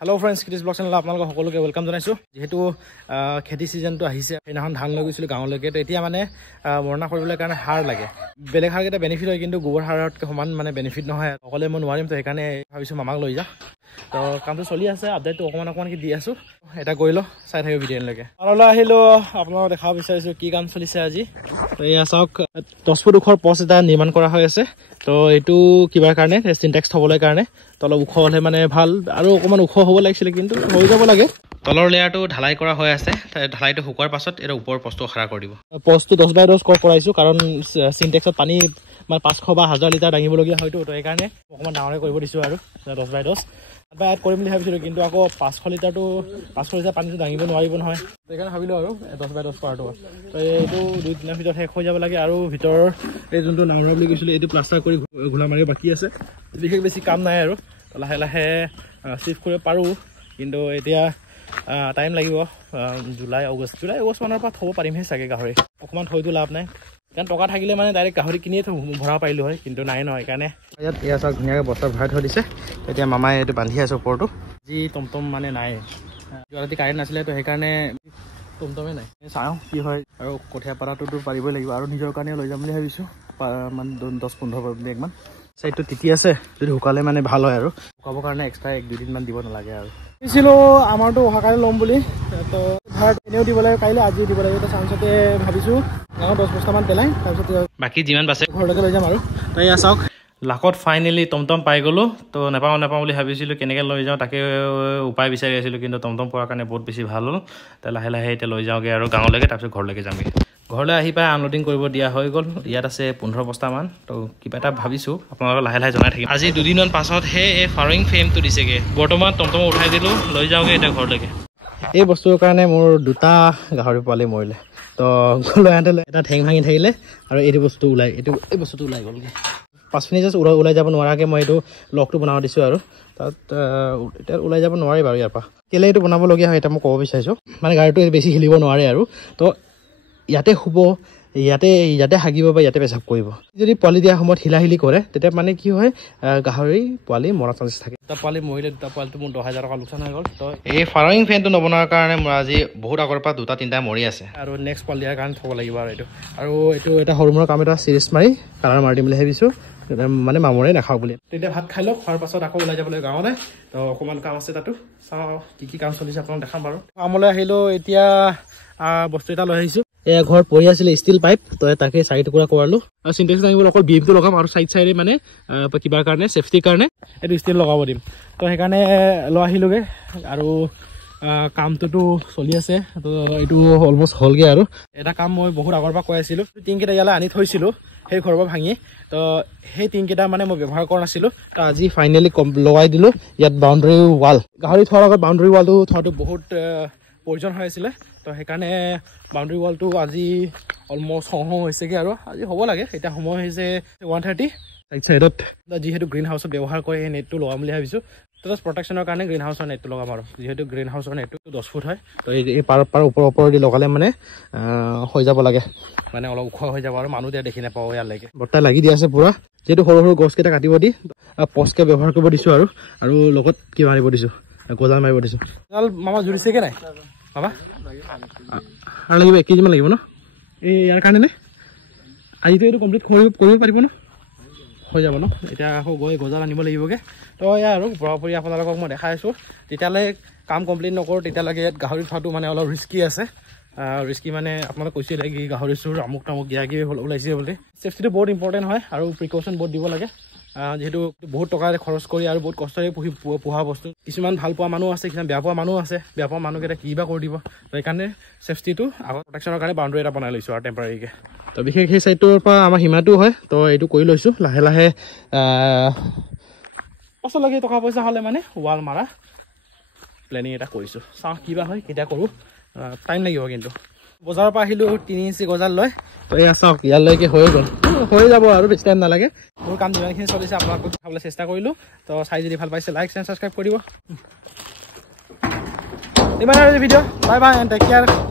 Hello friends, Kitis Blog channel আপোনালোক সকলোকে welcome জনাইছো যেহেতু খেতি সিজনটো আহিছে এনাখন ধান লৈ গৈছিল গাঁৱলৈকে তো এতিয়া মানে মৰণা কৰিবলৈ কাৰণে হাৰ লাগে বেলেগ হাৰ কেটা বেনিফিট হয় কিন্তু গোবৰ হাৰতকৈ সমান মানে বেনিফিট নহয় অকলে মই নোৱাৰিম তো সেইকাৰণে ভাবিছো মামাক লৈ যা তো কামটো চলি আছে আপডেটটো অকমান কি দি আছো এটা গইলো চাই থাকিব ভিডিঅ'লৈকে অললৈ আহিলো আপোনালোক দেখাব বিচাৰিছো কি কাম চলিছে আজি তো এয়া চাওক 10 ফুট ওখৰ পষ্ট এটা নিৰ্মাণ কৰা হৈ আছে তো এইটো কিবা কাৰণে সিনটেক্স থবলৈ কাৰণে তল ওখ হলে মানে ভাল আৰু অকমান ওখ হ'ব লাগিছিল কিন্তু হৈ যাব লাগে তলৰ লেয়াৰটো ঢালাই কৰা হৈ আছে ঢালাইটো শুকুৱাৰ পাছত এৰ ওপৰ পষ্টটো খাৰা কৰি দিব পষ্টটো 10 বাই 10 কৰাইছো কাৰণ সিনটেক্সত পানী মানে 500 বা 1000 লিটাৰ দাঙিব লগিয়া হয়তো তো এই কাৰণে অকমান ডাঙৰে কৰিব দিছো আৰু 10 বাই 10 বা এড কৰিম বুলি ভাবিছিলো কিন্তু আকৌ 500 লিটাৰটো 500 লিটাৰ পানীটো দাঙিব নোৱাৰিব নহয় সেইকাৰণে ভাবিলো আৰু 10 বাই 10 কৰাটো তো এইটো 2 দিনৰ ভিতৰত শেষ হৈ যাব লাগে আৰু ভিতৰ এই যোনটো নাউৰা বুলি কৈছিল এইটো প্লাষ্টাৰ কৰি ঘোলা মাৰি বাকি আছে বিশেষ বেছি কাম নাই আৰু লাহে লাহে শিফট কৰিব পাৰো কিন্তু এতিয়া টাইম লাগিব জুলাই আগষ্ট মানৰ পৰা থব পাৰিমহে চাগে গাহৰি অকমান থৈতো লাভ নাই কাৰণ টকা থাকিলে মানে ডাইৰেক্ট গাহৰি কিনিয়ে ভৰা পাৰিলো হয় কিন্তু নাই নহয় সেইকাৰণে ইয়াত এয়া চাওক ধুনীয়াকৈ বস্তা ভৰাই থৈ দিছে এতিয়া মামাই এইটো বান্ধি আছে ওপৰটো যি টমটম মানে নাই ৰাতি কাৰেণ্ট নাছিলে তো সেইকাৰণে টমটমে নাই চাওঁ কি হয় আৰু কঠীয়া পাৰাটোতো পাৰিবই লাগিব আৰু নিজৰ কাৰণে লৈ যাম বুলি ভাবিছো মানে 10-15 বেগমান সাইডটো তিতি আছে যদি হুকালে মানে ভাল হয় আৰু হুকাবৰ কাৰণে এক্সট্ৰা 1-2 দিন মান দিব নালাগে আৰু দিছিলো আমাৰটো অহাকালে ল'ম বুলি তো ভাত এনেও দিব লাগে কাইলে আজিও দিব লাগে তো চান্সতে ভাবিছো 10 বস্তামান পেলাই তাৰপিছত বাকি যিমান বাছে ঘৰলৈকে লৈ যাম আৰু তো এয়া চাওক লাকত ফাইনেলি টমটম পাই গলো তো নাপাওঁ বুলি ভাবিছিলো কেনেকৈ লৈ যাওঁ তাকে উপায় বিচাৰি আছিলো কিন্তু টমটম পোৱাৰ কাৰণে বহুত বেছি ভাল হ'ল তো লাহে লাহে এতিয়া লৈ যাওঁগে আৰু গাঁৱলৈকে তাৰপিছত ঘৰলৈকে যামগে ঘৰলৈ আহি পাই আনলোডিং কৰিব দিয়া হৈ গ'ল ইয়াত আছে 15 বস্তামান তো কিবা এটা ভাবিছো আপোনালোকক লাহে লাহে জনাই থাকিম আজি দুদিনৰ পাছত হে এই ফাৰিং ফ্ৰেমটো দিছেগে বৰ্তমান টমটম উঠাই দিলো লৈ যাওঁগে এতিয়া ঘৰলৈকে এই বস্তুৰ কাৰণে মোৰ দুটা গাহৰি পোৱালি মৰিলে তো লৈ আনতে এটা ঠেং ভাঙি থাকিলে আৰু এই বস্তুটো ওলাই গ'লগে 5 মিনিট ওলাই যাব নোৱাৰাকে মই এইটো লকটো বনাব দিছো আৰু তাত এটা ওলাই যাব নোৱাৰি বাৰু ইয়াৰ পৰা কেলে এইটো বনাব লগিয়া হয় এটা মই ক'ব বিচাৰিছো মানে গাড়ীটো বেছি হিলিব নোৱাৰে আৰু তো ইয়াতে শুব ইয়াতে হাগিব বা ইয়াতে পেচাব কৰিব যদি পোৱালি দিয়া সময়ত হিলাহিলি কৰে তেতিয়া মানে কি হয় গাহৰি পোৱালি মৰা চান্স থাকে দুটা পোৱালি মৰিলে দুটা পোৱালিটো মোৰ 10,000 টকা লোকচান হৈ গ'ল তো এই ফাৰ্মিং ফেনটো নবনোৱাৰ কাৰণে মোৰ আজি বহুত আগৰ পৰা 2-3টা মৰি আছে আৰু নেক্সট পোৱালি দিয়াৰ কাৰণে থ'ব লাগিব আৰু এইটো এটা সৰু মূৰৰ কাম এটা চিৰিয়াছ মাৰি কালাৰ মাৰি দিম বুলি ভাবিছো মানে মামৰে নাখাওঁ বুলি তেতিয়া ভাত খাই লওক খোৱাৰ পাছত আকৌ ওলাই যাব লাগে গাঁৱলৈ তো অকণমান কাম আছে তাতো চাওঁ কি কাম চলিছে আপোনাক দেখাম বাৰু কামলৈ আহিলোঁ এতিয়া বস্তু এটা লৈ আহিছোঁ এয়া ঘৰ পৰি আছিলে ষ্টিল পাইপ তো তাকে 4 টুকুৰা কৰালো আৰু সিনটেক্স দাঙিব অকল বিমটো লগাম আৰু চাইডে মানে কিবাৰ কাৰণে সেফটিৰ কাৰণে এইটো ষ্টিল লগাব দিম তো সেইকাৰণে লৈ আহিলোগে আৰু কামটোতো চলি আছে তো এইটো অলমষ্ট হ'লগে আৰু এটা কাম মই বহুত আগৰ পৰা কৈ আছিলোঁ টিংকেইটা ইয়ালৈ আনি থৈছিলোঁ সেই ঘৰৰ পৰা ভাঙি তো সেই টিংকেইটা মানে মই ব্যৱহাৰ কৰা নাছিলোঁ তো আজি ফাইনেলি লগাই দিলোঁ ইয়াত বাউণ্ডাৰী ৱাল গাহৰি থোৱাৰ আগত বাউণ্ডাৰী ৱালটো থোৱাটো বহুত প্ৰয়োজন হৈ আছিলে তো সেইকাৰণে বাউণ্ডাৰী ৱালটো আজি অলমষ্ট হৈছেগৈ আৰু আজি হ'ব লাগে এতিয়া সময় হৈছে 1:30 চাইডত যিহেতু গ্ৰীণ হাউচত ব্যৱহাৰ কৰে সেই নেটটো লগাম বুলি ভাবিছোঁ তো প্ৰটেকশ্যনৰ কাৰণে গ্ৰীণ হাউচৰ নেটটো লগাম আৰু যিহেতু গ্ৰীণ হাউচৰ নেটটো 10 ফুট হয় তো এই পাৰ ওপৰেদি লগালে মানে হৈ যাব লাগে মানে অলপ ওখ হৈ যাব আৰু মানুহ দিয়া দেখি নাপাব ইয়ালৈকে বৰ্তাই লাগি দি আছে পুৰা যিহেতু সৰু গছকেইটা কাটিব দি পষ্টকে ব্যৱহাৰ কৰিব দিছোঁ আৰু লগত কি মাৰিব দিছোঁ গজাল মাৰিব দিছোঁ মামা জুৰিছেগে নাই বাবা আৰু লাগিব 1 কেজিমান লাগিব ন এই ইয়াৰ কাৰণে নে আজিতো এইটো কমপ্লিট কৰিব পাৰিব ন হৈ যাব ন এতিয়া আকৌ গৈ গজাল আনিব লাগিবগৈ তো এয়া আৰু পৰাপৰি আপোনালোকক মই দেখাই আছোঁ তেতিয়ালৈ কাম কমপ্লিট নকৰোঁ তেতিয়ালৈকে ইয়াত গাহৰি থোৱাটো মানে অলপ ৰিস্কি আছে ৰিস্কি মানে আপোনালোকে কৈছিলে কি গাহৰি চোৰ আমুক তামুক ওলাইছে বুলি চেফটিটো বহুত ইম্পৰ্টেণ্ট হয় আৰু প্ৰিকশ্যন বহুত দিব লাগে যেহেতু বহুত টকা খৰচ কৰি আৰু বহুত কষ্টৰে পোহা বস্তু কিছুমান ভাল পোৱা মানুহ আছে কিছুমান বেয়া পোৱা মানুহ আছে বেয়া পোৱা মানুহকেইটা কিবা কৰি দিব তো সেইকাৰণে চেফটিটো আগত প্ৰটেকশ্যনৰ কাৰণে বাউণ্ডাৰী এটা বনাই লৈছোঁ আৰু টেম্পৰাৰীকৈ তো বিশেষ সেই চাইডটোৰ পৰা আমাৰ সীমাটো হয় তো এইটো কৰি লৈছোঁ লাহে লাহে পাছলৈকে টকা পইচা হ'লে মানে ৱাল মাৰা প্লেনিং এটা কৰিছোঁ চাওঁ কিবা হয় কেতিয়া কৰোঁ টাইম লাগিব কিন্তু বজাৰৰ পৰা আহিলোঁ 3 ইঞ্চি গজাল লৈ তো এয়া চাওক ইয়ালৈকে হৈ যাব আৰু বেছি টাইম নালাগে মোৰ কাম যিমানখিনি চলিছে আপোনালোকক দেখাবলৈ চেষ্টা কৰিলোঁ তো চাই যদি ভাল পাইছে লাইক এণ্ড ছাবস্ক্ৰাইব কৰিব ইমান আৰু video' bye bye and take care